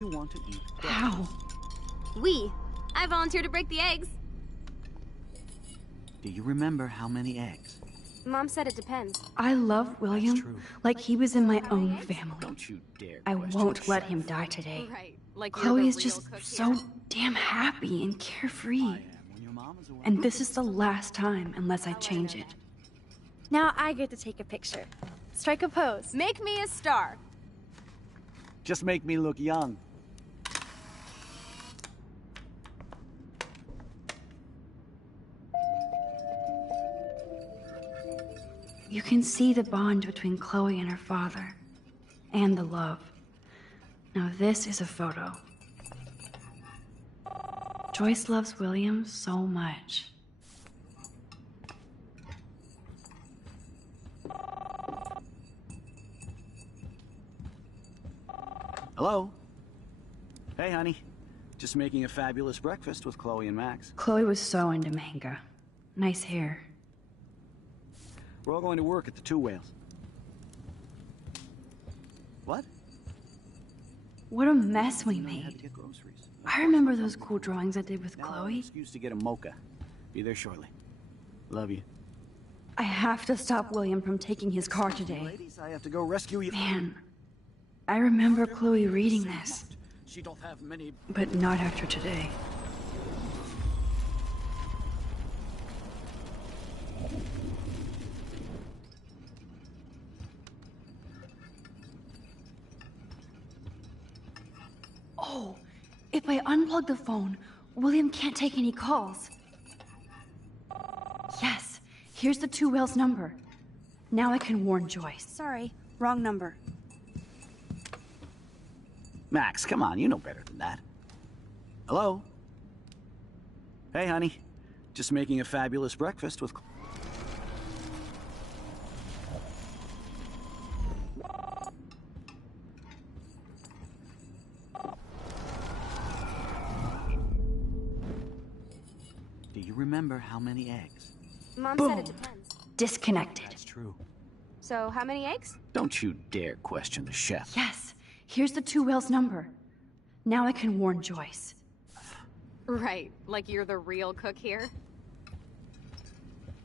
You want to eat? How? I volunteer to break the eggs. Do you remember how many eggs? Mom said it depends. I love William true. like he was in my own family. Don't you dare I question won't the let chef. him die today. Right, like you're Chloe the is real just cook so here. damn happy and carefree. I am when your mom is away. And this is the last time unless I change it. Now I get to take a picture. Strike a pose. Make me a star. Just make me look young. You can see the bond between Chloe and her father, and the love. Now this is a photo. Joyce loves William so much. Hello? Hey, honey. Just making a fabulous breakfast with Chloe and Max. Chloe was so into manga. Nice hair. We're all going to work at the Two Whales. What? What a mess we You know you had to made. get groceries. I remember those cool drawings I did with Now, Chloe. excuse to get a mocha. Be there shortly. Love you. I have to stop William from taking his car today. Ladies, I have to go rescue you. Man, I remember Chloe reading this, She don't have many. but not after today. Oh, if I unplug the phone, William can't take any calls. Yes, here's the Two Whales number. Now I can warn Joyce. Sorry, wrong number. Max, come on, you know better than that. Hello? Hey, honey. Just making a fabulous breakfast with... Do you remember how many eggs? Mom Boom. said it depends. Disconnected. That's true. So how many eggs? Don't you dare question the chef. Yes, here's the Two Whales number. Now I can warn Joyce. Right, like you're the real cook here.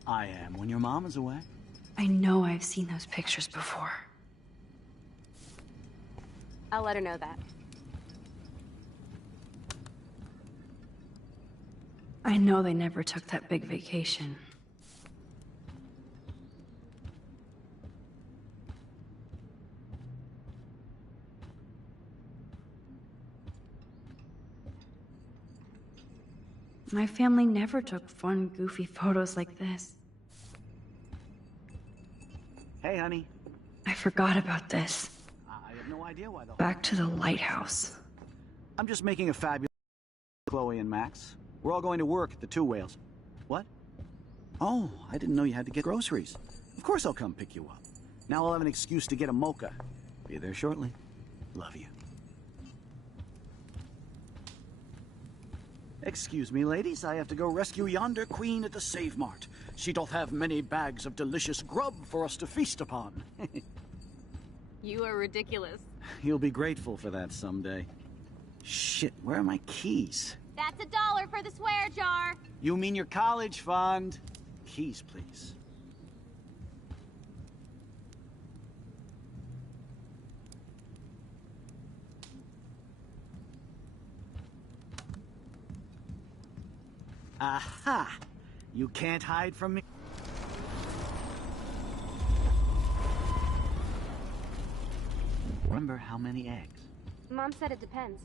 I am when your mom is away. I know I've seen those pictures before. I'll let her know that. I know they never took that big vacation. My family never took fun, goofy photos like this. Hey, honey. I forgot about this. I have no idea why the... Back to the lighthouse. I'm just making a fabulous... Chloe and Max. We're all going to work at the Two Whales. What? Oh, I didn't know you had to get groceries. Of course I'll come pick you up. Now I'll have an excuse to get a mocha. Be there shortly. Love you. Excuse me, ladies. I have to go rescue yonder queen at the Save Mart. She doth have many bags of delicious grub for us to feast upon. You are ridiculous. You'll be grateful for that someday. Shit, where are my keys? That's $1 for the swear jar. You mean your college fund? Keys, please. Aha! You can't hide from me. Remember how many eggs? Mom said it depends.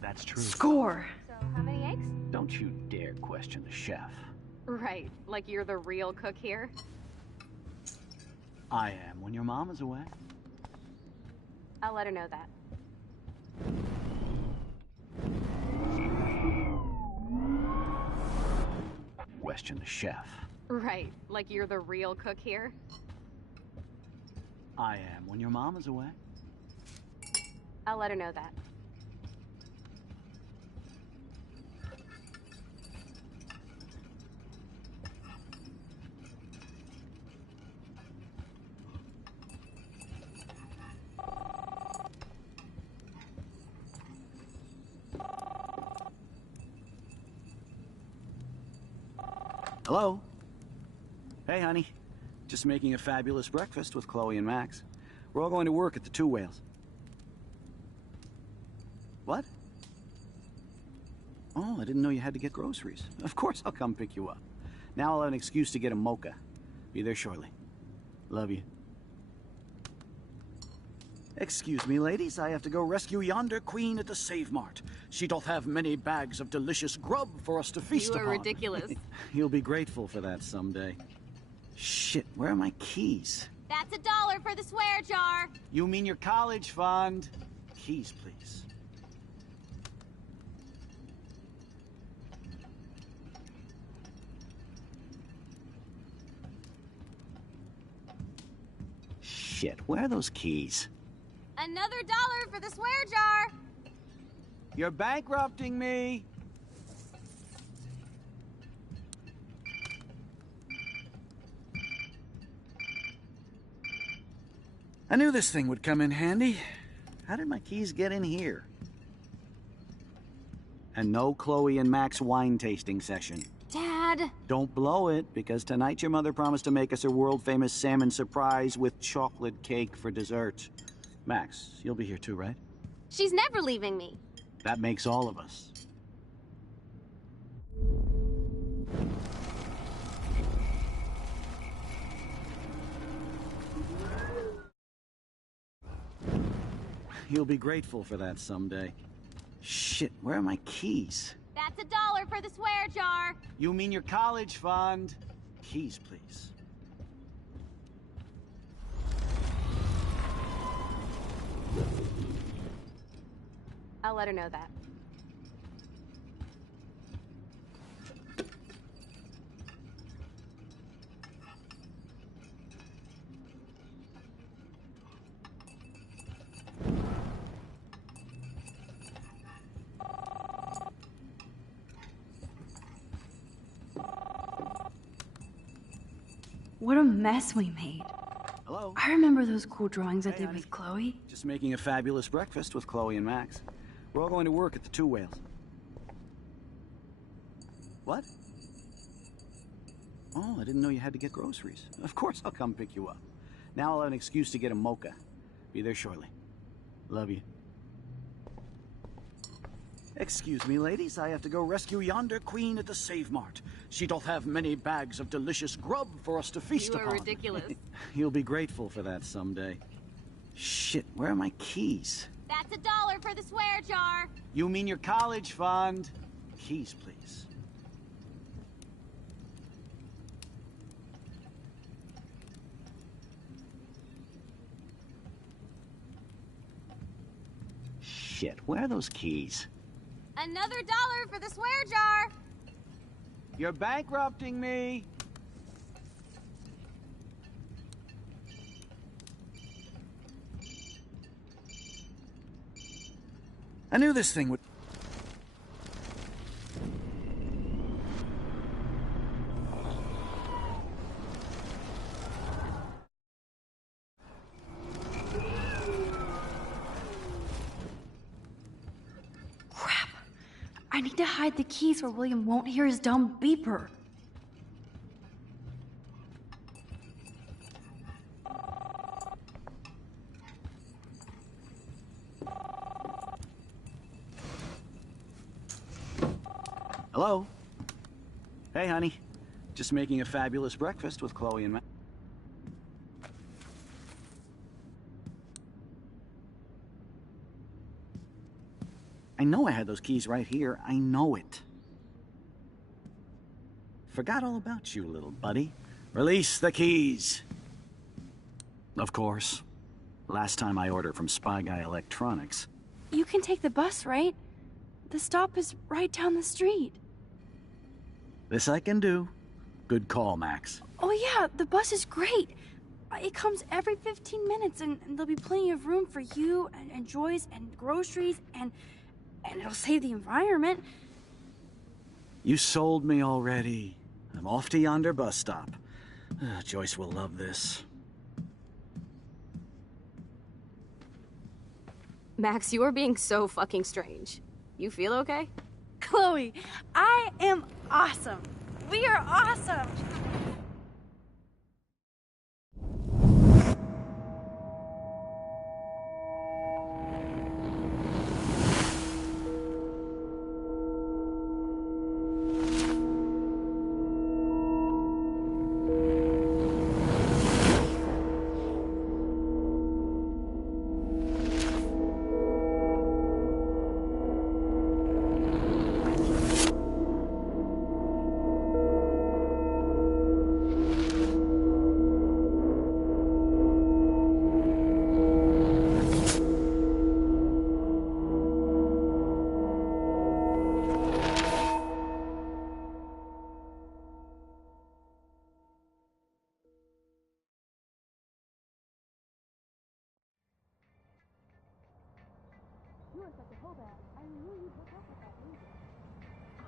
That's true. Score! So how many eggs? Don't you dare question the chef. Right, like you're the real cook here. I am when your mom is away. I'll let her know that. Question the chef. Right, like you're the real cook here. I am when your mom is away. I'll let her know that. Hello? Hey, honey. Just making a fabulous breakfast with Chloe and Max. We're all going to work at the Two Whales. What? Oh, I didn't know you had to get groceries. Of course I'll come pick you up. Now I'll have an excuse to get a mocha. Be there shortly. Love you. Excuse me, ladies. I have to go rescue yonder queen at the Save Mart. She doth have many bags of delicious grub for us to feast upon. You are ridiculous. You'll be grateful for that someday. Shit, where are my keys? That's $1 for the swear jar. You mean your college fund? Keys, please. Shit, where are those keys? Another $1 for the swear jar. You're bankrupting me. I knew this thing would come in handy. How did my keys get in here? And no Chloe and Max wine tasting session. Dad. Don't blow it, because tonight your mother promised to make us a world-famous salmon surprise with chocolate cake for dessert. Max, you'll be here too, right? She's never leaving me. That makes all of us. You'll be grateful for that someday. Shit, where are my keys? That's $1 for the swear jar. You mean your college fund? Keys, please. I'll let her know that. What a mess we made. Hello? I remember those cool drawings I Hey, did honey. with Chloe. Just making a fabulous breakfast with Chloe and Max. We're all going to work at the Two Whales. What? Oh, I didn't know you had to get groceries. Of course I'll come pick you up. Now I'll have an excuse to get a mocha. Be there shortly. Love you. Excuse me, ladies. I have to go rescue yonder queen at the Save Mart. She doth have many bags of delicious grub for us to feast You upon. are ridiculous. You'll be grateful for that someday. Shit, where are my keys? That's $1 for the swear jar. You mean your college fund? Keys, please. Shit, where are those keys? Another $1 for the swear jar. You're bankrupting me. I knew this thing would... Crap. I need to hide the keys where William won't hear his dumb beeper. Hello? Hey, honey. Just making a fabulous breakfast with Chloe and Max. I know I had those keys right here. I know it. Forgot all about you, little buddy. Release the keys. Of course. Last time I ordered from Spy Guy Electronics. You can take the bus, right? The stop is right down the street. This I can do. Good call, Max. Oh yeah, the bus is great. It comes every 15 minutes and there'll be plenty of room for you and Joyce and groceries and it'll save the environment. You sold me already. I'm off to yonder bus stop. Joyce will love this. Max, you are being so fucking strange. You feel okay? Chloe, I am awesome. We are awesome!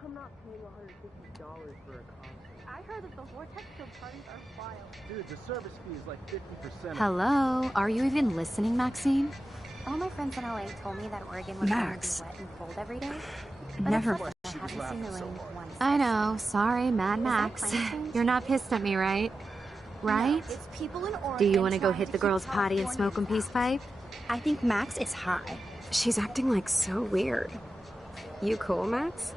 I'm not paying $150 for a concert. I heard that the Vortex Field parties are wild. Dude, the service fee is like 50%. Hello? Are you even listening, Maxine? All my friends in LA told me that Oregon was Max. going to be wet and cold every day. But Never. except that I haven't seen the rain once. I know. Sorry, Mad that Max. climate change? You're not pissed at me, right? Right? It's people in Oregon. Do you want to go trying hit the keep girls' potty and California smoke a peace out. pipe? I think Max is high. She's acting like so weird. You cool, Max?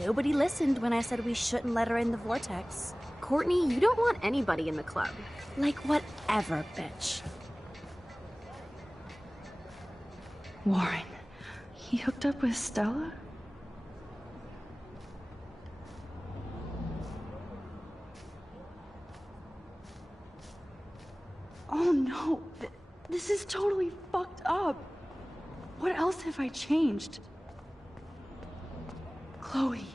Nobody listened when I said we shouldn't let her in the vortex. Courtney, you don't want anybody in the club. Like, whatever, bitch. Warren, he hooked up with Stella? Oh no, this is totally fucked up. What else have I changed? Chloe.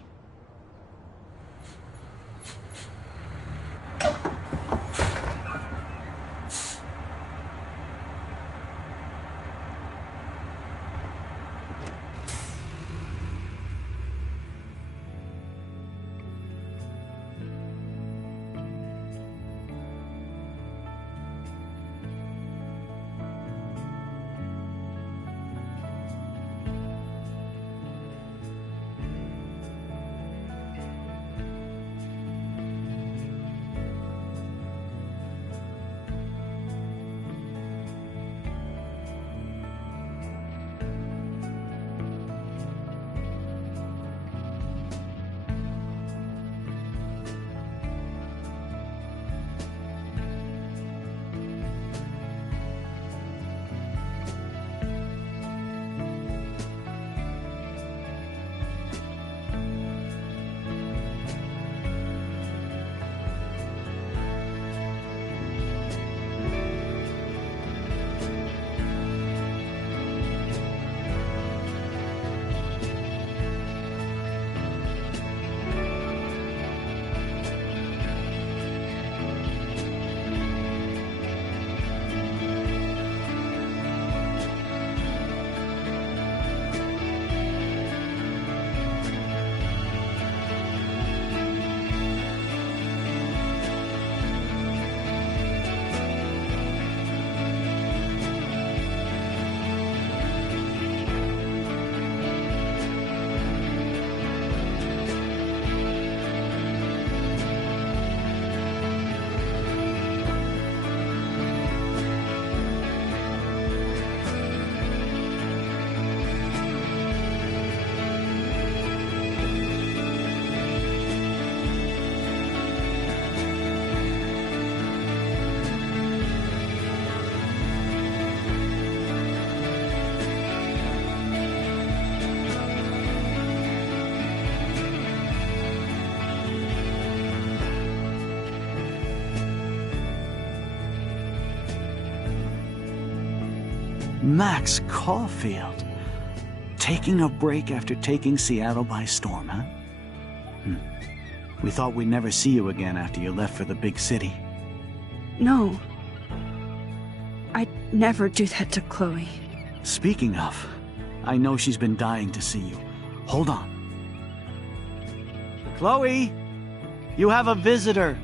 Max Caulfield. Taking a break after taking Seattle by storm, huh? We thought we'd never see you again after you left for the big city. No. I'd never do that to Chloe. Speaking of, I know she's been dying to see you. Hold on. Chloe! You have a visitor!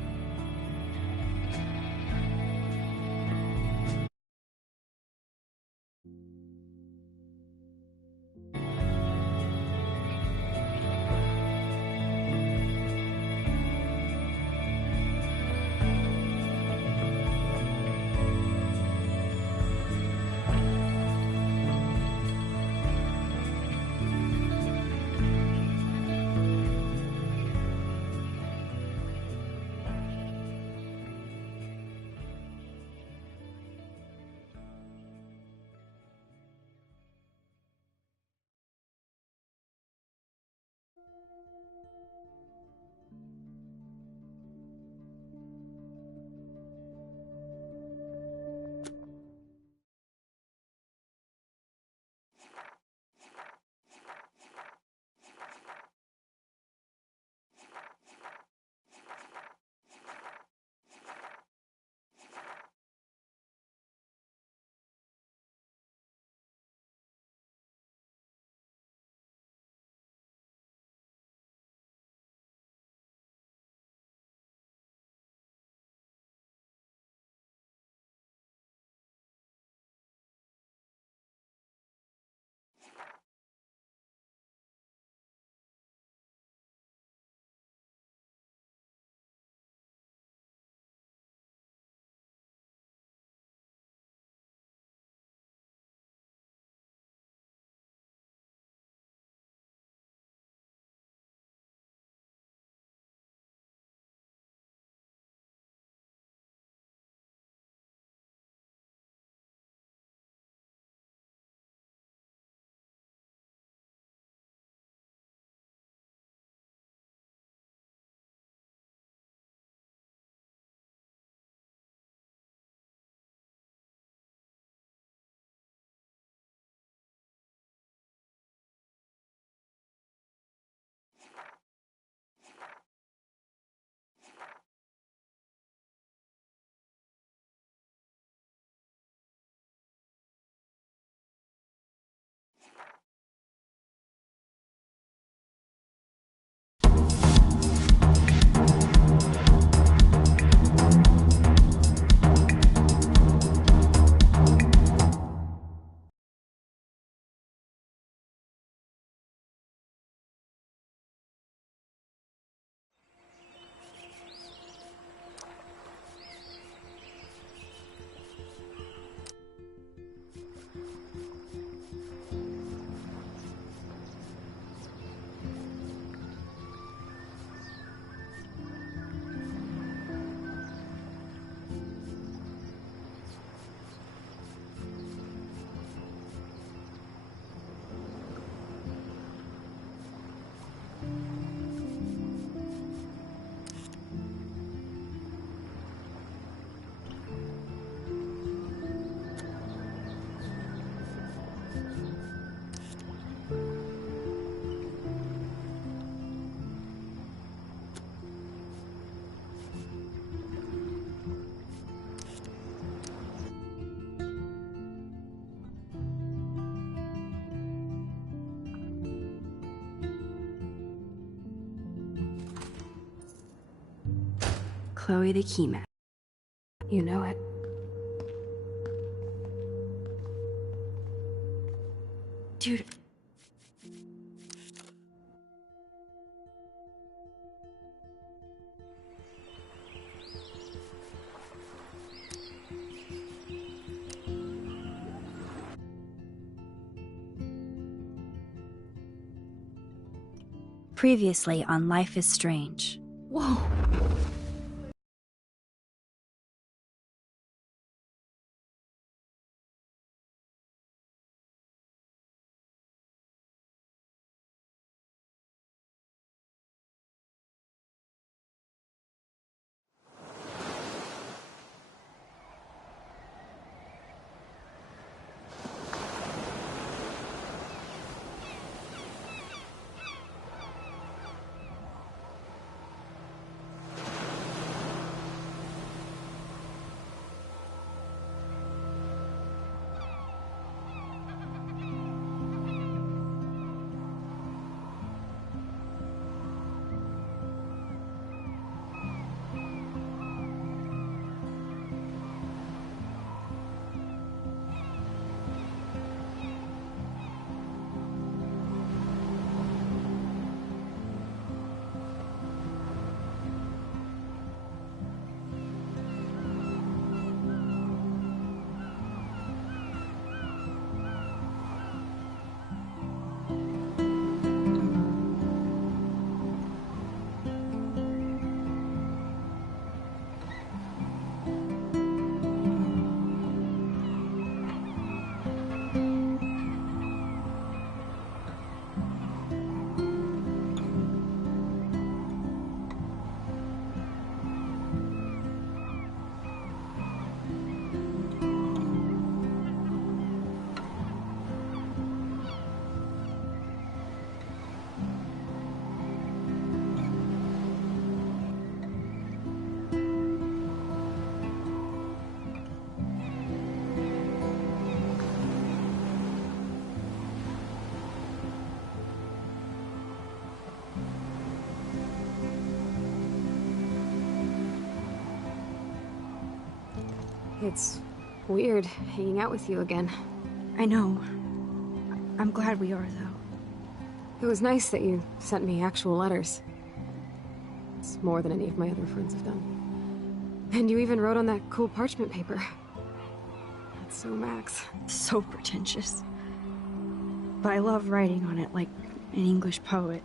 Chloe the Keymat. You know it. Dude. Previously on Life is Strange. Whoa. It's weird hanging out with you again. I know. I'm glad we are, though. It was nice that you sent me actual letters. It's more than any of my other friends have done. And you even wrote on that cool parchment paper. That's so Max. So pretentious. But I love writing on it like an English poet.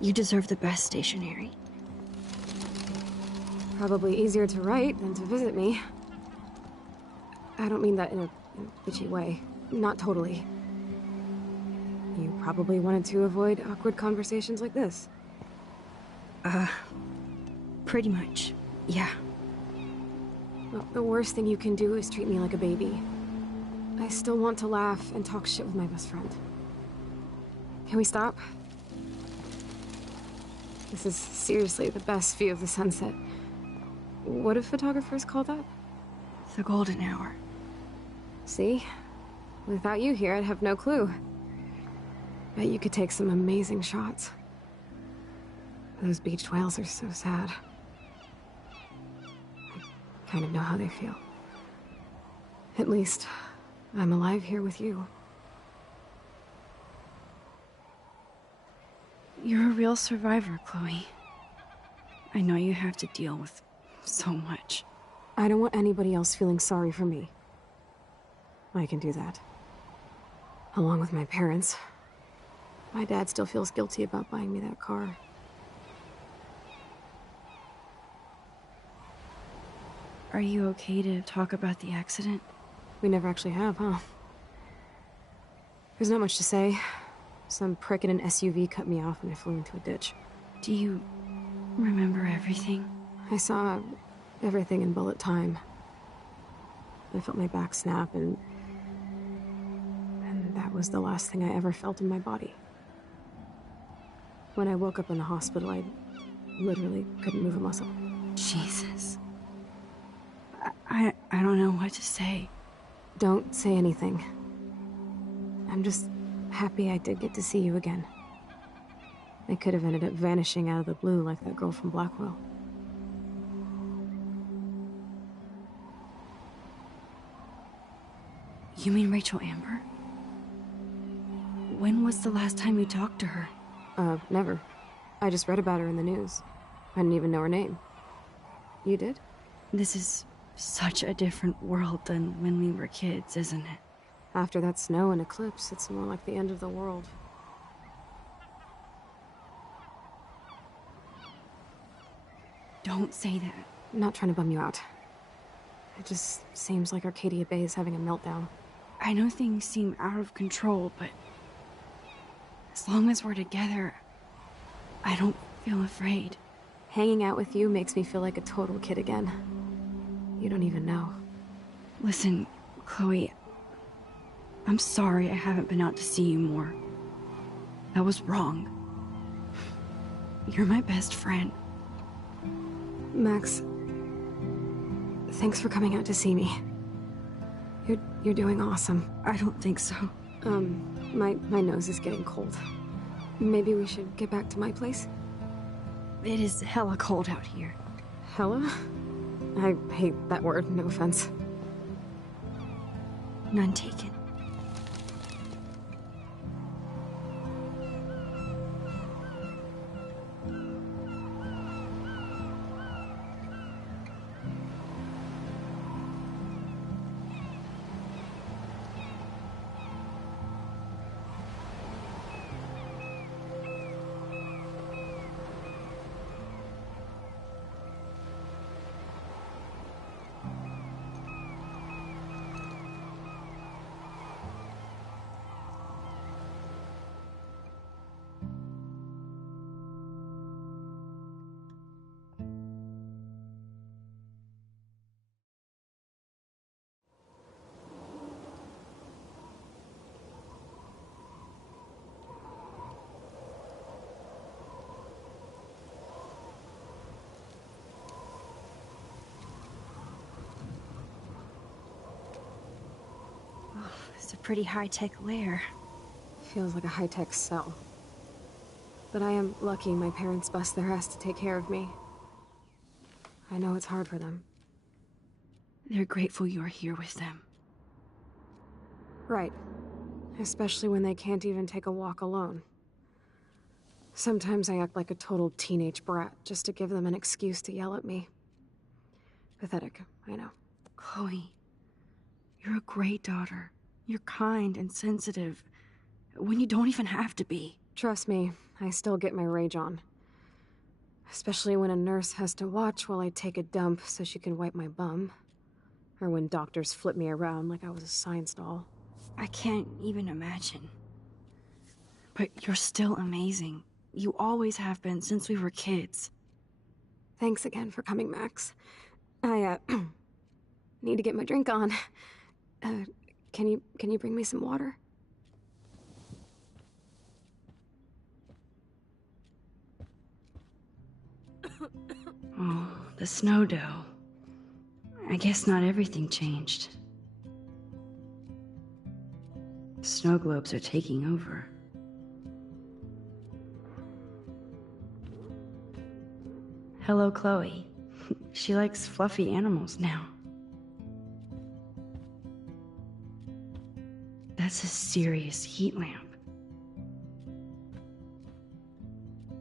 You deserve the best stationery. Probably easier to write than to visit me. I don't mean that in a bitchy way. Not totally. You probably wanted to avoid awkward conversations like this. Pretty much. Yeah. Well, the worst thing you can do is treat me like a baby. I still want to laugh and talk shit with my best friend. Can we stop? This is seriously the best view of the sunset. What do photographers call that? The golden hour. See? Without you here, I'd have no clue. Bet you could take some amazing shots. Those beached whales are so sad. I kind of know how they feel. At least, I'm alive here with you. You're a real survivor, Chloe. I know you have to deal with so much. I don't want anybody else feeling sorry for me. I can do that. Along with my parents. My dad still feels guilty about buying me that car. Are you okay to talk about the accident? We never actually have, huh? There's not much to say. Some prick in an SUV cut me off and I flew into a ditch. Do you remember everything? I saw everything in bullet time. I felt my back snap and that was the last thing I ever felt in my body. When I woke up in the hospital, I literally couldn't move a muscle. Jesus. I don't know what to say. Don't say anything. I'm just happy I did get to see you again. I could have ended up vanishing out of the blue like that girl from Blackwell. You mean Rachel Amber? When was the last time you talked to her? Never. I just read about her in the news. I didn't even know her name. You did? This is such a different world than when we were kids, isn't it? After that snow and eclipse, it's more like the end of the world. Don't say that. I'm not trying to bum you out. It just seems like Arcadia Bay is having a meltdown. I know things seem out of control, but as long as we're together, I don't feel afraid. Hanging out with you makes me feel like a total kid again. You don't even know. Listen, Chloe, I'm sorry I haven't been out to see you more. That was wrong. You're my best friend. Max, thanks for coming out to see me. You're doing awesome. I don't think so. My nose is getting cold. Maybe we should get back to my place? It is hella cold out here. Hella? I hate that word, no offense. None taken. It's a pretty high-tech lair. Feels like a high-tech cell. But I am lucky my parents bust their ass to take care of me. I know it's hard for them. They're grateful you're here with them. Right. Especially when they can't even take a walk alone. Sometimes I act like a total teenage brat just to give them an excuse to yell at me. Pathetic, I know. Chloe, you're a great daughter. You're kind and sensitive, when you don't even have to be. Trust me, I still get my rage on. Especially when a nurse has to watch while I take a dump so she can wipe my bum. Or when doctors flip me around like I was a science doll. I can't even imagine. But you're still amazing. You always have been since we were kids. Thanks again for coming, Max. I, need to get my drink on. Can you bring me some water? Oh, the snow dough. I guess not everything changed. The snow globes are taking over. Hello, Chloe. She likes fluffy animals now. That's a serious heat lamp.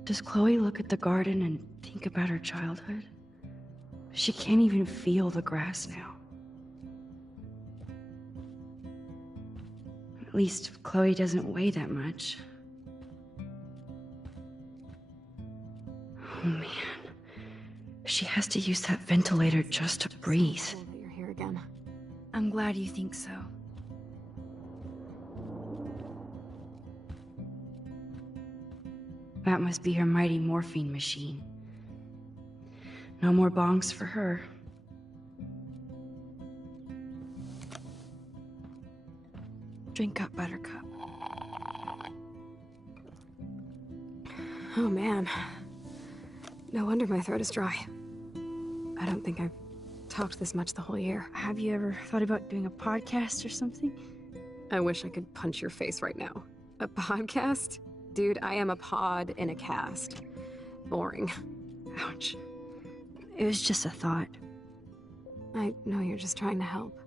Does Chloe look at the garden and think about her childhood? She can't even feel the grass now. At least Chloe doesn't weigh that much. Oh man. She has to use that ventilator just to breathe. Cool that you're here again. I'm glad you think so. That must be her mighty morphine machine. No more bongs for her. Drink up, Buttercup. Oh man. No wonder my throat is dry. I don't think I've talked this much the whole year. Have you ever thought about doing a podcast or something? I wish I could punch your face right now. A podcast? Dude, I am a pod in a cast. Boring. Ouch. It was just a thought. I know you're just trying to help.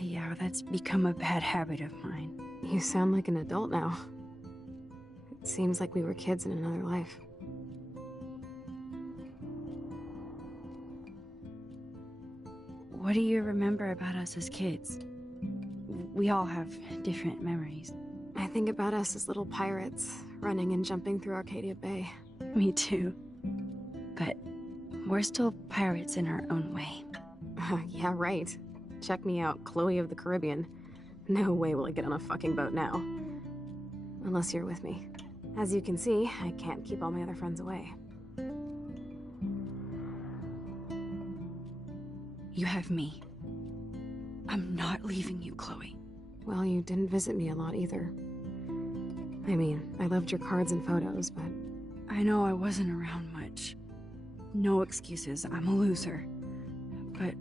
Yeah, that's become a bad habit of mine. You sound like an adult now. It seems like we were kids in another life. What do you remember about us as kids? We all have different memories. I think about us as little pirates, running and jumping through Arcadia Bay. Me too. But we're still pirates in our own way. Yeah, right. Check me out, Chloe of the Caribbean. No way will I get on a fucking boat now. Unless you're with me. As you can see, I can't keep all my other friends away. You have me. I'm not leaving you, Chloe. Well, you didn't visit me a lot either. I mean, I loved your cards and photos, but... I know I wasn't around much. No excuses, I'm a loser. But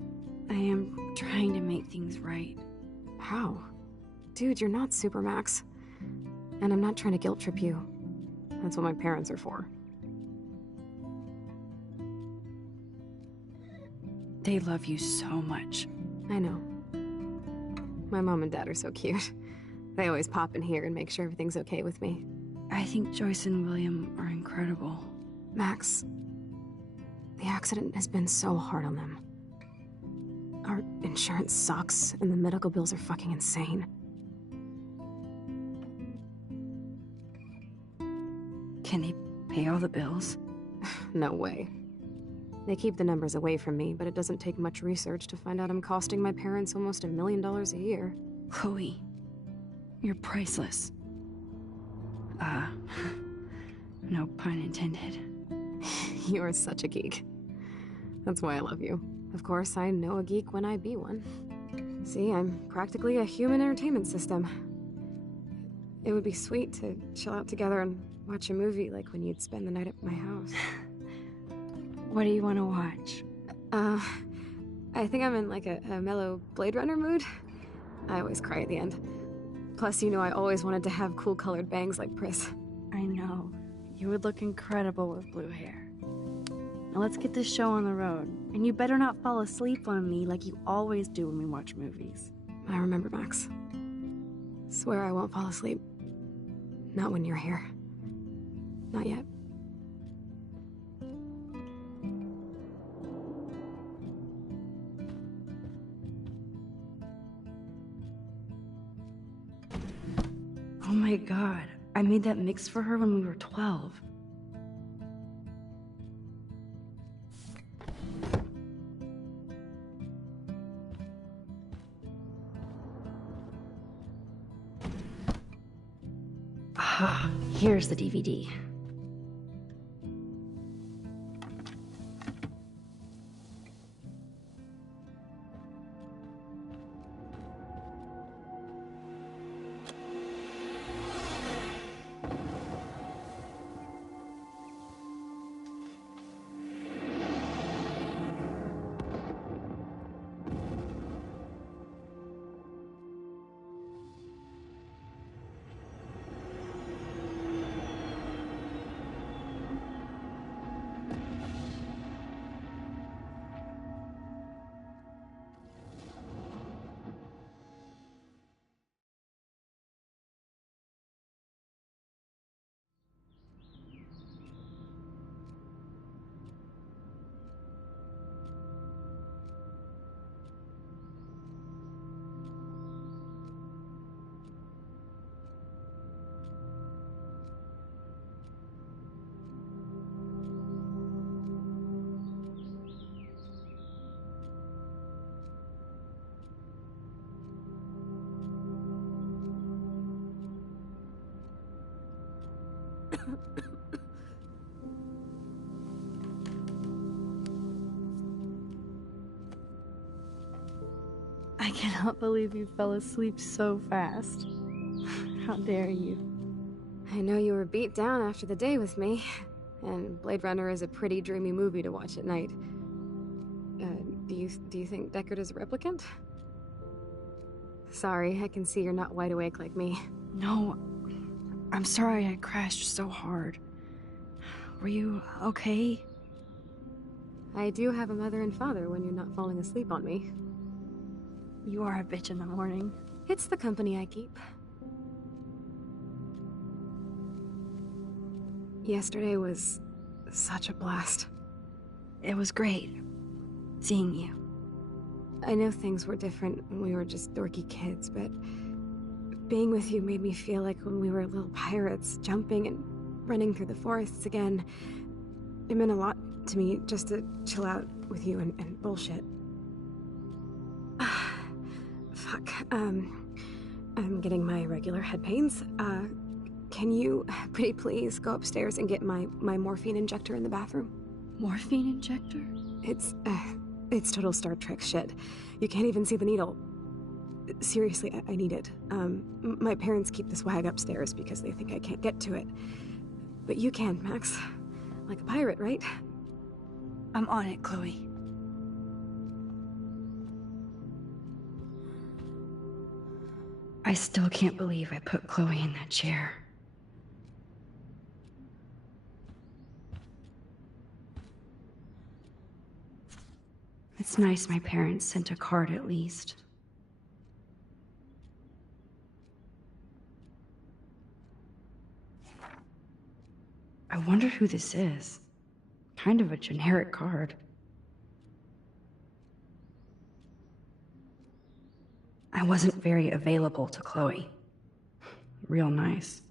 I am trying to make things right. How? Dude, you're not Supermax. And I'm not trying to guilt trip you. That's what my parents are for. They love you so much. I know. My mom and dad are so cute. They always pop in here and make sure everything's okay with me. I think Joyce and William are incredible. Max, the accident has been so hard on them. Our insurance sucks, and the medical bills are fucking insane. Can they pay all the bills? No way. They keep the numbers away from me, but it doesn't take much research to find out I'm costing my parents almost $1 million a year. Chloe, you're priceless. No pun intended. You are such a geek. That's why I love you. Of course, I know a geek when I be one. See, I'm practically a human entertainment system. It would be sweet to chill out together and watch a movie like when you'd spend the night at my house. What do you want to watch? I think I'm in like a mellow Blade Runner mood. I always cry at the end. Plus, you know I always wanted to have cool colored bangs like Pris. I know. You would look incredible with blue hair. Now let's get this show on the road. And you better not fall asleep on me like you always do when we watch movies. I remember, Max. Swear I won't fall asleep. Not when you're here. Not yet. Oh my god, I made that mix for her when we were 12. Ah, here's the DVD. I cannot believe you fell asleep so fast. How dare you? I know you were beat down after the day with me, and Blade Runner is a pretty dreamy movie to watch at night. Do you think Deckard is a replicant? Sorry, I can see you're not wide awake like me. No, I'm sorry I crashed so hard. Were you okay? I do have a mother and father when you're not falling asleep on me. You are a bitch in the morning. It's the company I keep. Yesterday was such a blast. It was great seeing you. I know things were different when we were just dorky kids, but being with you made me feel like when we were little pirates, jumping and running through the forests again. It meant a lot to me just to chill out with you and bullshit. Fuck. I'm getting my regular head pains. Can you, pretty please, go upstairs and get my morphine injector in the bathroom? Morphine injector? It's total Star Trek shit. You can't even see the needle. Seriously, I need it. My parents keep the swag upstairs because they think I can't get to it. But you can, Max. Like a pirate, right? I'm on it, Chloe. I still can't believe I put Chloe in that chair. It's nice my parents sent a card at least. I wonder who this is. Kind of a generic card. I wasn't very available to Chloe. Real nice.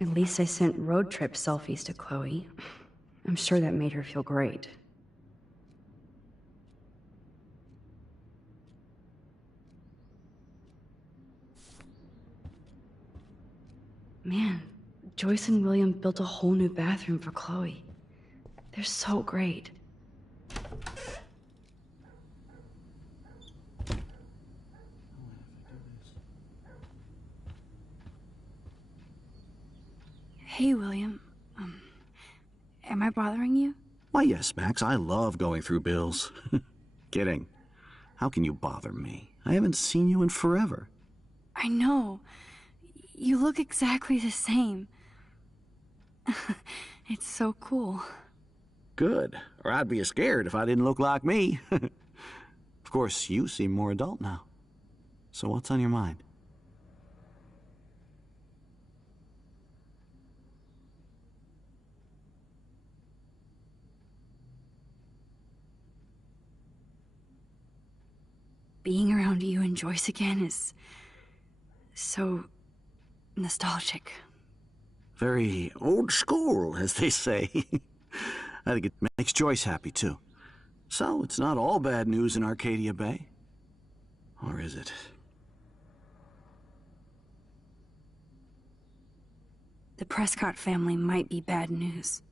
At least I sent road trip selfies to Chloe. I'm sure that made her feel great. Man, Joyce and William built a whole new bathroom for Chloe. They're so great. Hey, William. Am I bothering you? Why, yes, Max. I love going through bills. Kidding. How can you bother me? I haven't seen you in forever. I know. You look exactly the same. It's so cool. Good. Or I'd be scared if I didn't look like me. Of course, you seem more adult now. So what's on your mind? Being around you and Joyce again is so nostalgic. Very old school, as they say. I think it makes Joyce happy, too. So, it's not all bad news in Arcadia Bay. Or is it? The Prescott family might be bad news.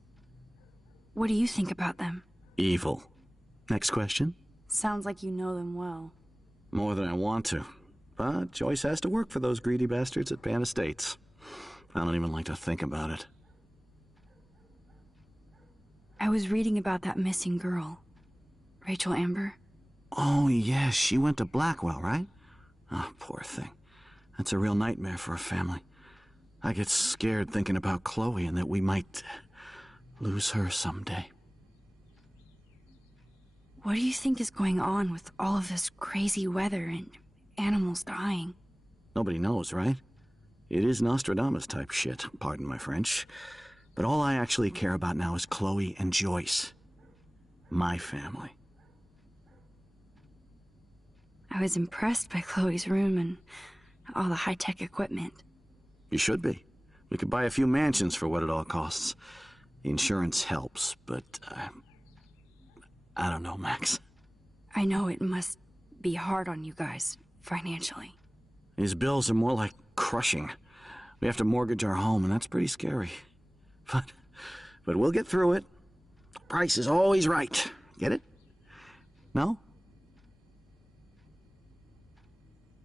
What do you think about them? Evil. Next question? Sounds like you know them well. More than I want to. But Joyce has to work for those greedy bastards at Pan Estates. I don't even like to think about it. I was reading about that missing girl. Rachel Amber. Oh, yes, she went to Blackwell, right? Oh, poor thing. That's a real nightmare for a family. I get scared thinking about Chloe and that we might lose her someday. What do you think is going on with all of this crazy weather and animals dying? Nobody knows, right? It is Nostradamus type shit, pardon my French. But all I actually care about now is Chloe and Joyce. My family. I was impressed by Chloe's room and all the high-tech equipment. You should be. We could buy a few mansions for what it all costs. The insurance helps, but I don't know, Max. I know it must be hard on you guys, financially. These bills are more like crushing. We have to mortgage our home, and that's pretty scary. But we'll get through it. Price is always right. Get it? No?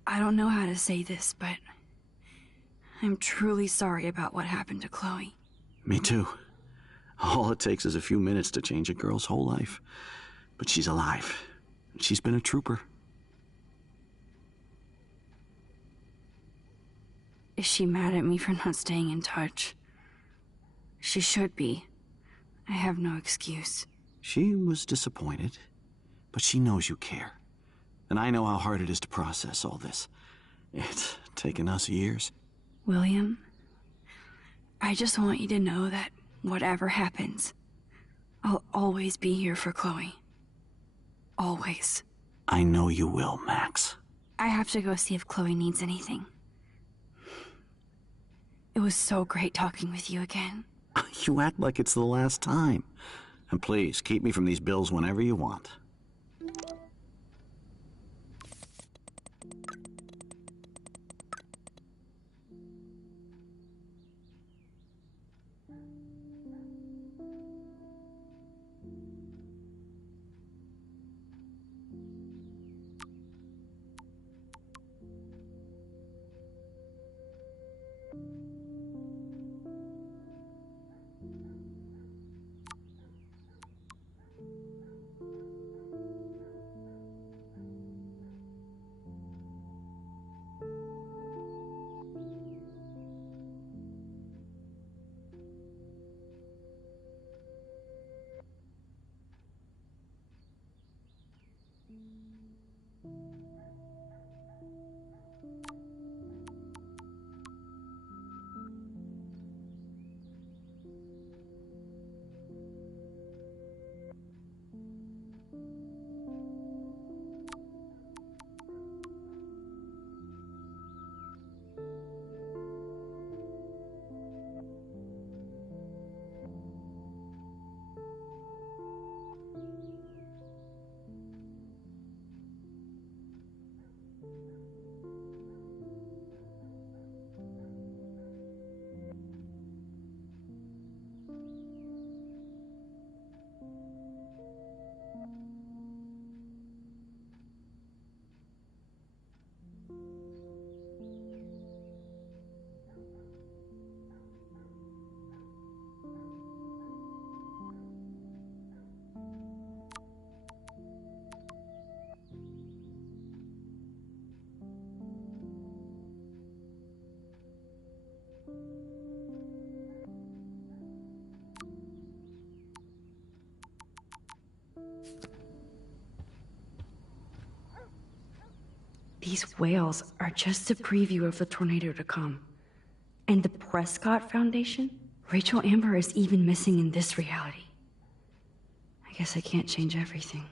I don't know how to say this, but I'm truly sorry about what happened to Chloe. Me too. All it takes is a few minutes to change a girl's whole life. But she's alive. She's been a trooper. Is she mad at me for not staying in touch? She should be. I have no excuse. She was disappointed, but she knows you care. And I know how hard it is to process all this. It's taken us years. William, I just want you to know that whatever happens, I'll always be here for Chloe. Always. I know you will, Max. I have to go see if Chloe needs anything. It was so great talking with you again. You act like it's the last time. And please, keep me from these bills whenever you want. These whales are just a preview of the tornado to come. And the Prescott Foundation? Rachel Amber is even missing in this reality. I guess I can't change everything.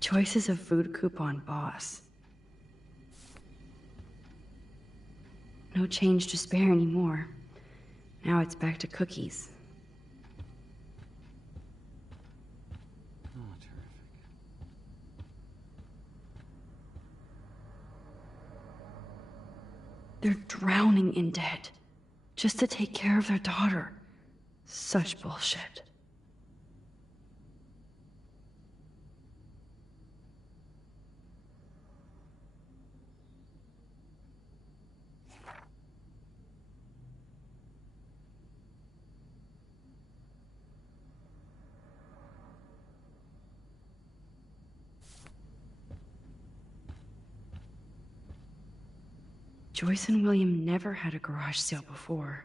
Choices of food coupon boss. No change to spare anymore. Now it's back to cookies. Oh, terrific. They're drowning in debt just to take care of their daughter. Such bullshit. Joyce and William never had a garage sale before.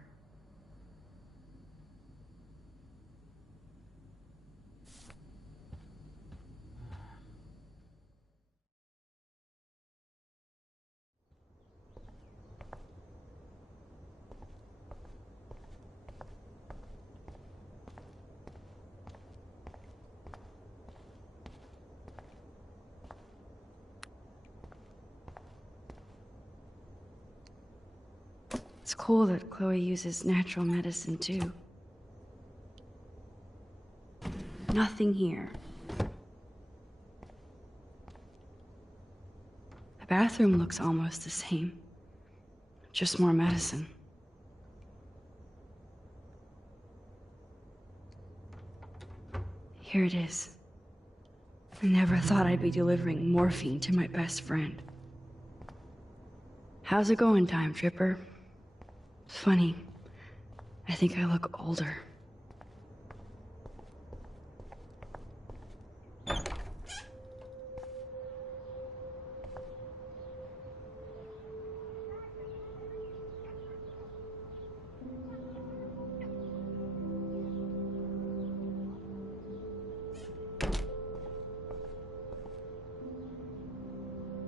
It's cool that Chloe uses natural medicine too. Nothing here. The bathroom looks almost the same. Just more medicine. Here it is. I never thought I'd be delivering morphine to my best friend. How's it going, Time Tripper? Funny. I think I look older.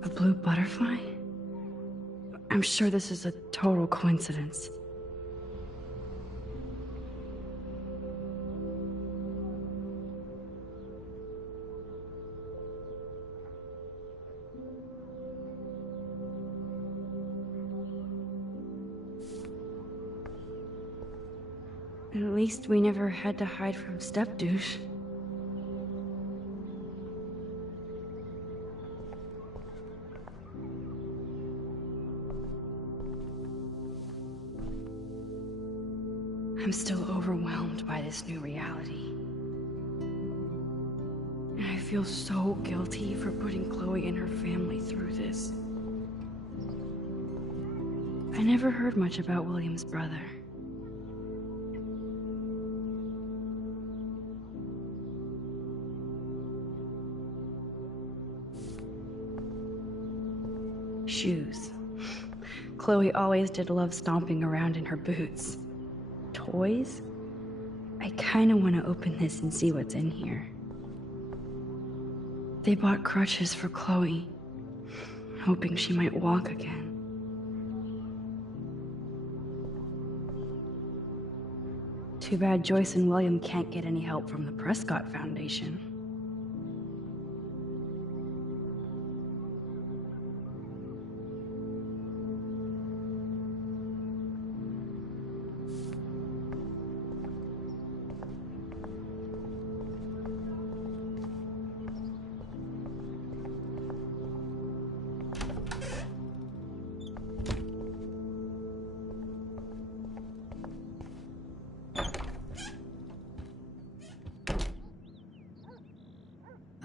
A blue butterfly? I'm sure this is a total coincidence. At least we never had to hide from Step-douche. I'm still overwhelmed by this new reality. And I feel so guilty for putting Chloe and her family through this. I never heard much about William's brother. Shoes. Chloe always did love stomping around in her boots. Toys? I kinda wanna open this and see what's in here. They bought crutches for Chloe, hoping she might walk again. Too bad Joyce and William can't get any help from the Prescott Foundation.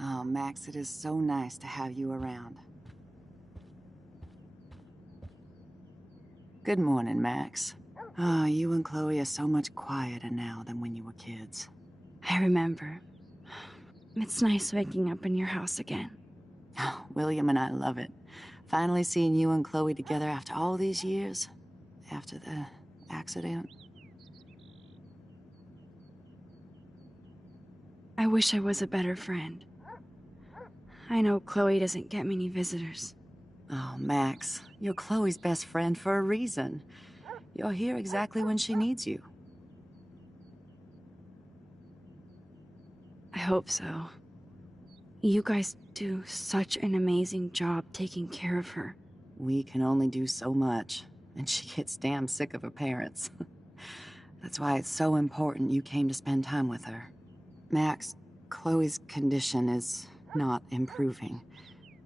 Oh, Max, it is so nice to have you around. Good morning, Max. Oh, you and Chloe are so much quieter now than when you were kids. I remember. It's nice waking up in your house again. Oh, William and I love it. Finally seeing you and Chloe together after all these years. After the accident. I wish I was a better friend. I know Chloe doesn't get many visitors. Oh, Max, you're Chloe's best friend for a reason. You're here exactly when she needs you. I hope so. You guys do such an amazing job taking care of her. We can only do so much, and she gets damn sick of her parents. That's why it's so important you came to spend time with her. Max, Chloe's condition is not improving.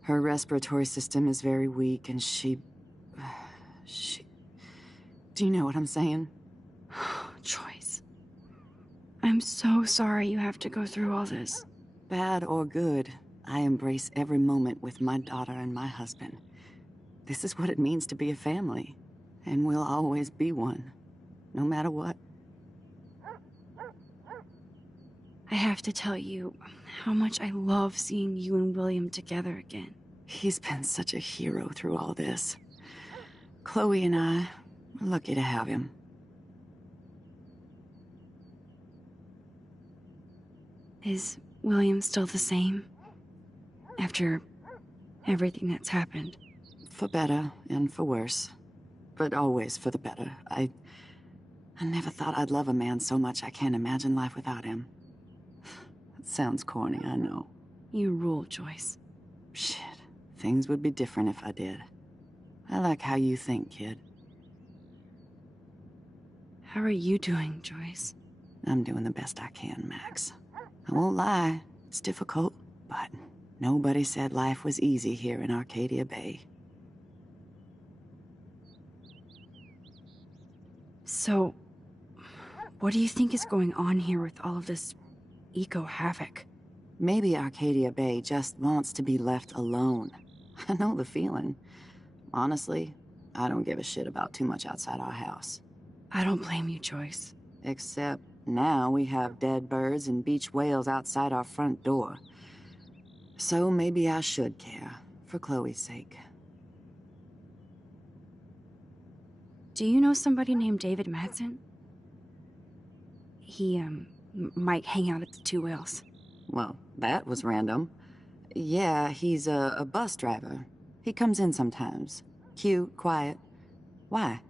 Her respiratory system is very weak, and she... Do you know what I'm saying? Joyce. I'm so sorry you have to go through all this. Bad or good, I embrace every moment with my daughter and my husband. This is what it means to be a family, and we'll always be one, no matter what. I have to tell you how much I love seeing you and William together again. He's been such a hero through all this. Chloe and I, we're lucky to have him. Is William still the same? After everything that's happened? For better and for worse. But always for the better. I never thought I'd love a man so much I can't imagine life without him. It sounds corny, I know. You rule, Joyce. Shit. Things would be different if I did. I like how you think, kid. How are you doing, Joyce? I'm doing the best I can, Max. I won't lie, it's difficult, but nobody said life was easy here in Arcadia Bay. So, what do you think is going on here with all of this eco-havoc? Maybe Arcadia Bay just wants to be left alone. I know the feeling. Honestly, I don't give a shit about too much outside our house. I don't blame you, Joyce. Except now we have dead birds and beach whales outside our front door. So maybe I should care, for Chloe's sake. Do you know somebody named David Madsen? He, might hang out at the Two Whales. Well, that was random. Yeah, he's a bus driver. He comes in sometimes. Cute, quiet. Why?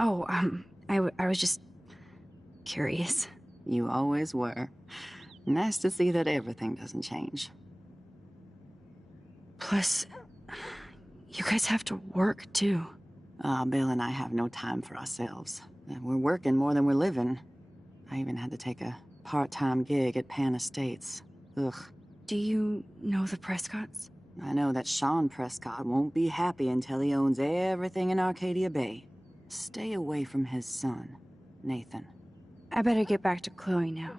Oh, I was just curious. You always were. Nice to see that everything doesn't change. Plus, you guys have to work, too. Bill and I have no time for ourselves. We're working more than we're living. I even had to take a part-time gig at Pan Estates. Ugh. Do you know the Prescotts? I know that Sean Prescott won't be happy until he owns everything in Arcadia Bay. Stay away from his son, Nathan. I better get back to Chloe now.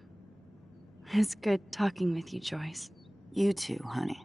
It's good talking with you, Joyce. You too, honey.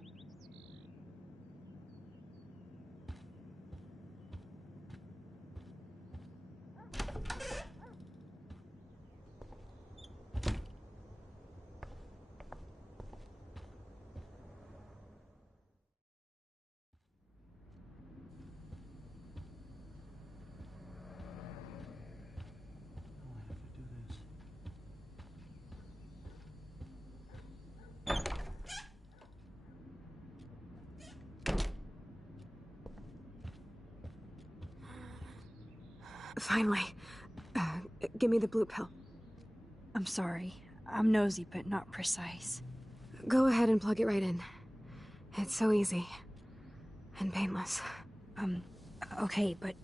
Finally. Give me the blue pill. I'm sorry. I'm nosy, but not precise. Go ahead and plug it right in. It's so easy. And painless. Okay, but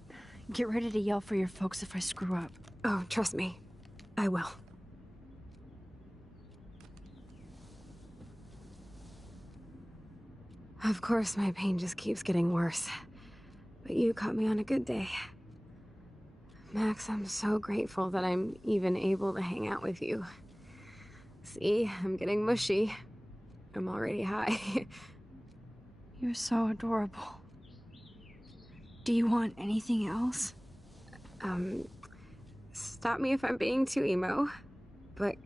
get ready to yell for your folks if I screw up. Oh, trust me. I will. Of course, my pain just keeps getting worse. But you caught me on a good day. Max, I'm so grateful that I'm even able to hang out with you. See, I'm getting mushy. I'm already high. You're so adorable. Do you want anything else? Stop me if I'm being too emo, but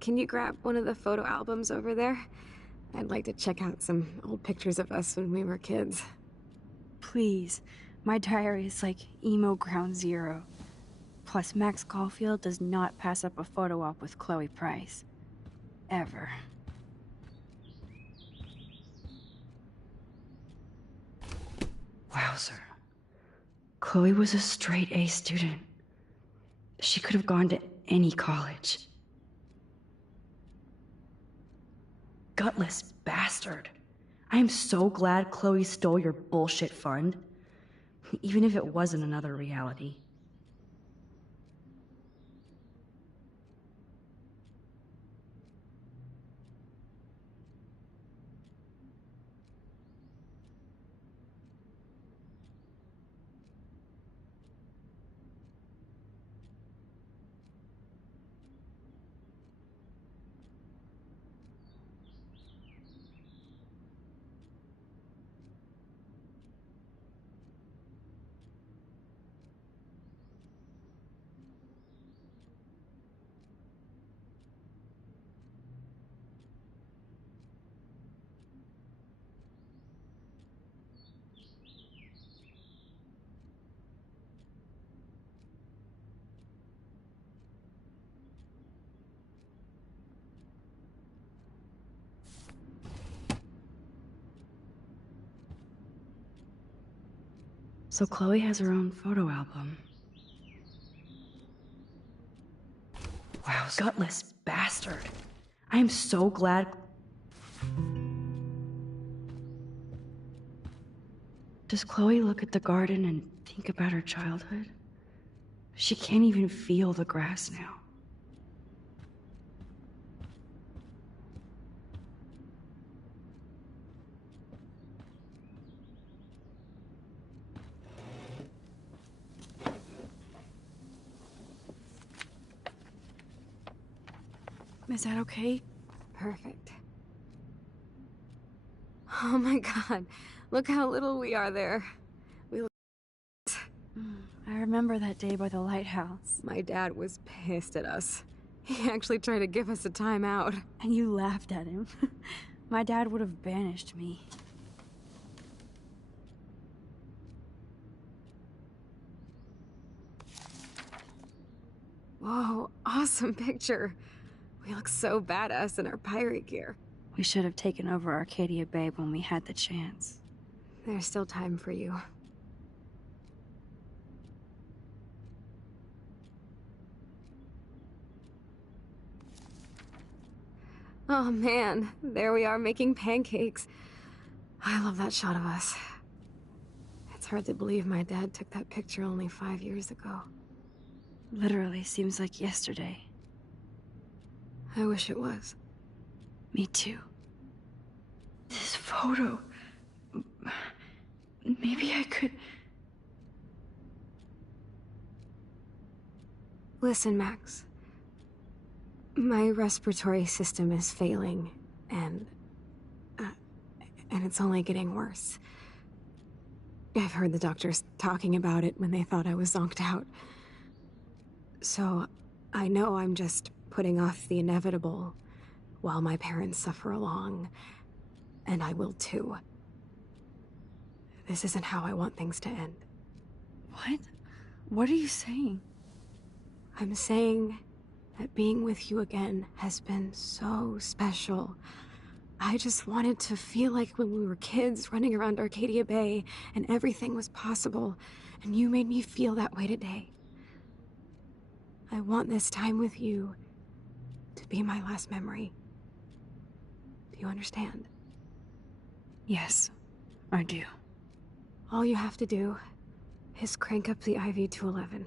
can you grab one of the photo albums over there? I'd like to check out some old pictures of us when we were kids. Please. My diary is like emo ground zero. Plus, Max Caulfield does not pass up a photo op with Chloe Price. Ever. Wowzer. Chloe was a straight A student. She could have gone to any college. Gutless bastard. I am so glad Chloe stole your bullshit fund. Even if it wasn't another reality. So Chloe has her own photo album. Wow, gutless bastard. I am so glad. Does Chloe look at the garden and think about her childhood? She can't even feel the grass now. Is that okay? Perfect. Oh my god, look how little we are there. We look. I remember that day by the lighthouse. My dad was pissed at us. He actually tried to give us a timeout. And you laughed at him. My dad would have banished me. Whoa, awesome picture. We look so badass in our pirate gear. We should have taken over Arcadia Bay when we had the chance. There's still time for you. Oh man, there we are making pancakes. I love that shot of us. It's hard to believe my dad took that picture only 5 years ago. Literally seems like yesterday. I wish it was. Me too. This photo... Maybe I could... Listen, Max. My respiratory system is failing, and it's only getting worse. I've heard the doctors talking about it when they thought I was zonked out. So, I know I'm just putting off the inevitable while my parents suffer along, and I will too. This isn't how I want things to end. What? What are you saying? I'm saying that being with you again has been so special. I just wanted to feel like when we were kids running around Arcadia Bay and everything was possible, and you made me feel that way today. I want this time with you to be my last memory. Do you understand? Yes, I do. All you have to do is crank up the IV to 11.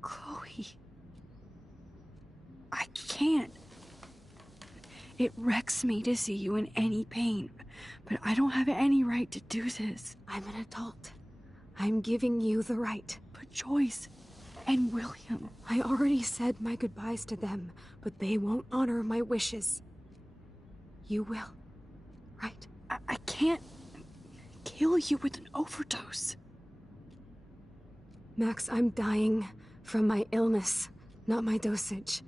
Chloe. I can't. It wrecks me to see you in any pain, but I don't have any right to do this. I'm an adult. I'm giving you the right. But Joyce and William... I already said my goodbyes to them, but they won't honor my wishes. You will, right? I can't kill you with an overdose. Max, I'm dying from my illness, not my dosage.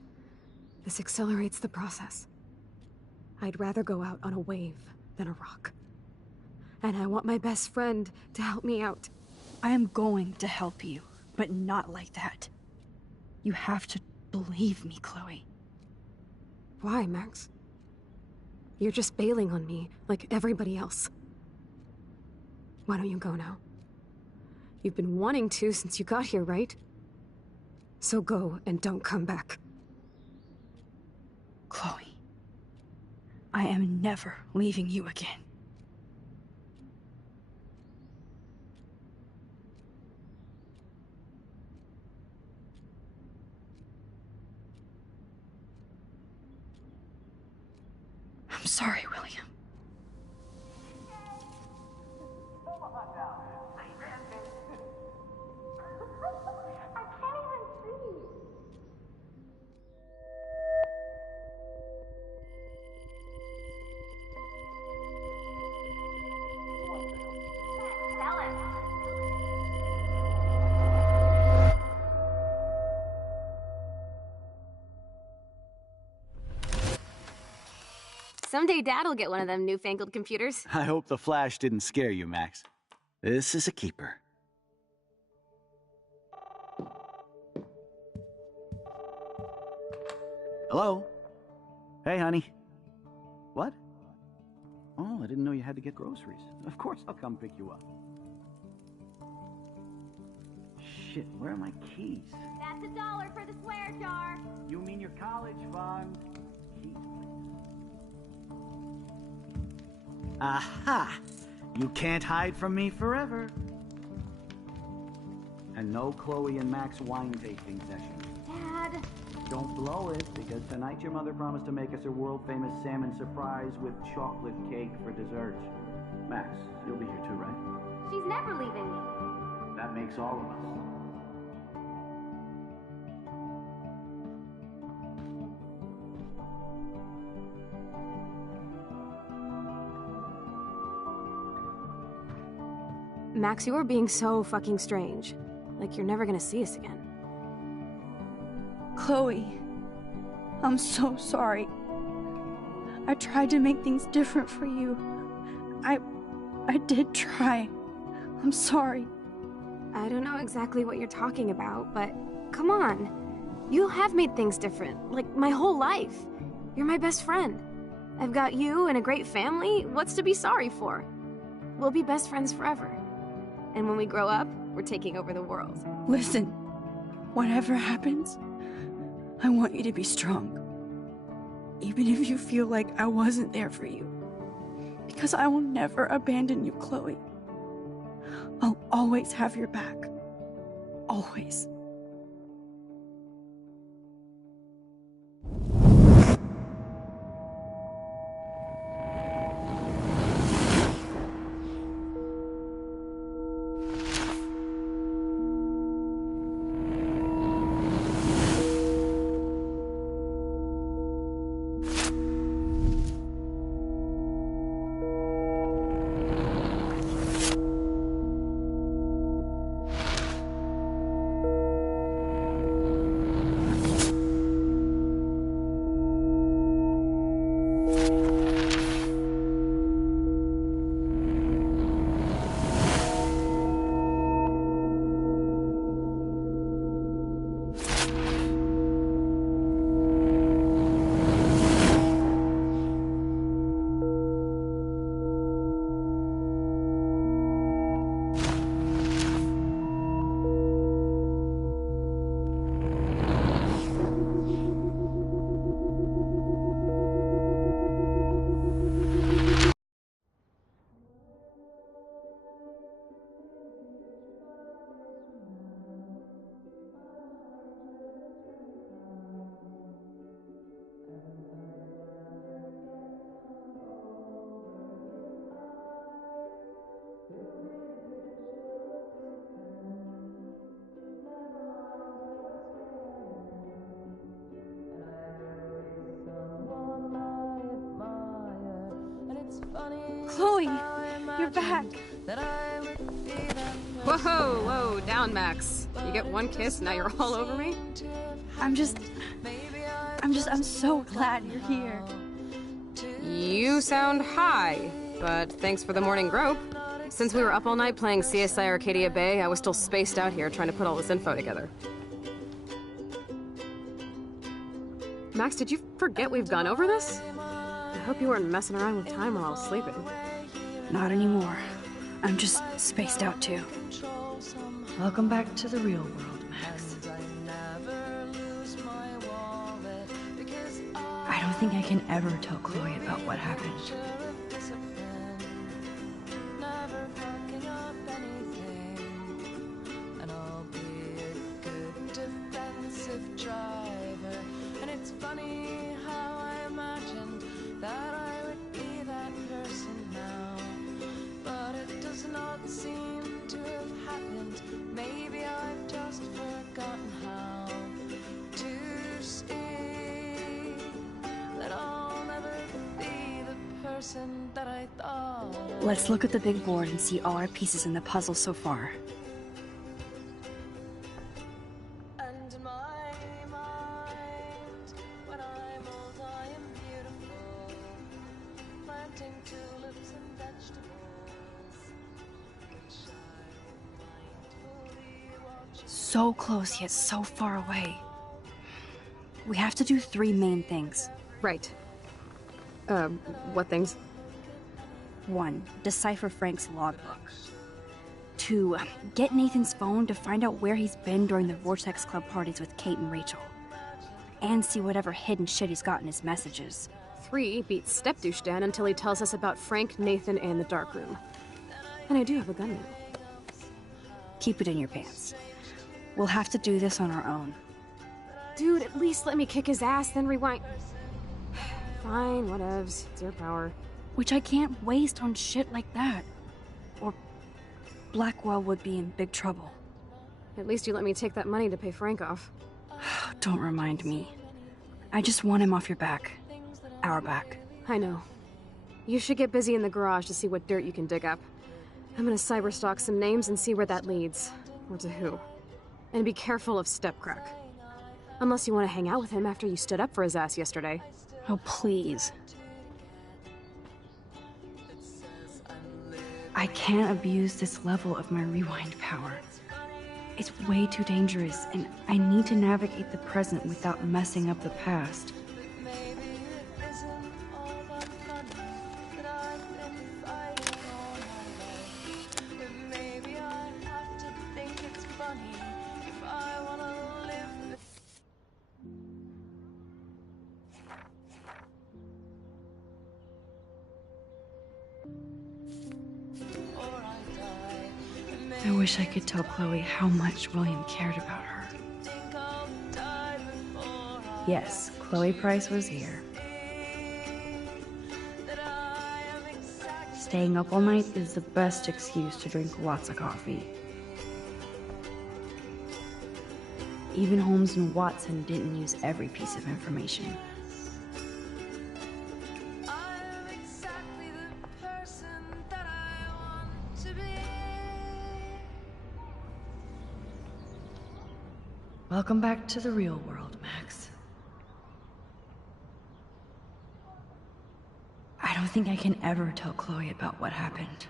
This accelerates the process. I'd rather go out on a wave than a rock. And I want my best friend to help me out. I am going to help you, but not like that. You have to believe me, Chloe. Why, Max? You're just bailing on me like everybody else. Why don't you go now? You've been wanting to since you got here, right? So go and don't come back. Chloe, I am never leaving you again. I'm sorry, William. Someday Dad'll get one of them newfangled computers. I hope the flash didn't scare you, Max. This is a keeper. Hello? Hey, honey. What? Oh, I didn't know you had to get groceries. Of course I'll come pick you up. Shit, where are my keys? That's $1 for the swear jar. You mean your college fund? Aha! You can't hide from me forever. And no Chloe and Max wine tasting session. Dad. Don't blow it, because tonight your mother promised to make us a world-famous salmon surprise with chocolate cake for dessert. Max, you'll be here too, right? She's never leaving me. That makes all of us. Max, you are being so fucking strange. Like you're never gonna see us again. Chloe, I'm so sorry. I tried to make things different for you. I did try. I'm sorry. I don't know exactly what you're talking about, but come on. You have made things different, like my whole life. You're my best friend. I've got you and a great family. What's to be sorry for? We'll be best friends forever. And when we grow up, we're taking over the world. Listen, whatever happens, I want you to be strong. Even if you feel like I wasn't there for you. Because I will never abandon you, Chloe. I'll always have your back. Always. Chloe, you're back. Whoa, down, Max. You get one kiss, now you're all over me? I'm so glad you're here. You sound high, but thanks for the morning grope. Since we were up all night playing CSI Arcadia Bay, I was still spaced out here trying to put all this info together. Max, did you forget we've gone over this? I hope you weren't messing around with time while I was sleeping. Not anymore. I'm just spaced out too. Welcome back to the real world, Max. I don't think I can ever tell Chloe about what happened. Let's look at the big board and see all our pieces in the puzzle so far. So close, yet so far away. We have to do 3 main things. Right. What things? 1. Decipher Frank's logbook. to get Nathan's phone to find out where he's been during the Vortex Club parties with Kate and Rachel. And see whatever hidden shit he's got in his messages. 3 beats Step-douche Dan until he tells us about Frank, Nathan, and the dark room. And I do have a gun now. Keep it in your pants. We'll have to do this on our own. Dude, at least let me kick his ass, then rewind. Fine, whatevs. It's your power. Which I can't waste on shit like that. Or Blackwell would be in big trouble. At least you let me take that money to pay Frank off. Don't remind me. I just want him off your back. Our back. I know. You should get busy in the garage to see what dirt you can dig up. I'm gonna cyberstalk some names and see where that leads. Or to who. And be careful of Stepcrack. Unless you want to hang out with him after you stood up for his ass yesterday. Oh, please. I can't abuse this level of my rewind power. It's way too dangerous, and I need to navigate the present without messing up the past. I wish I could tell Chloe how much William cared about her. Yes, Chloe Price was here. Staying up all night is the best excuse to drink lots of coffee. Even Holmes and Watson didn't use every piece of information. Welcome back to the real world, Max. I don't think I can ever tell Chloe about what happened.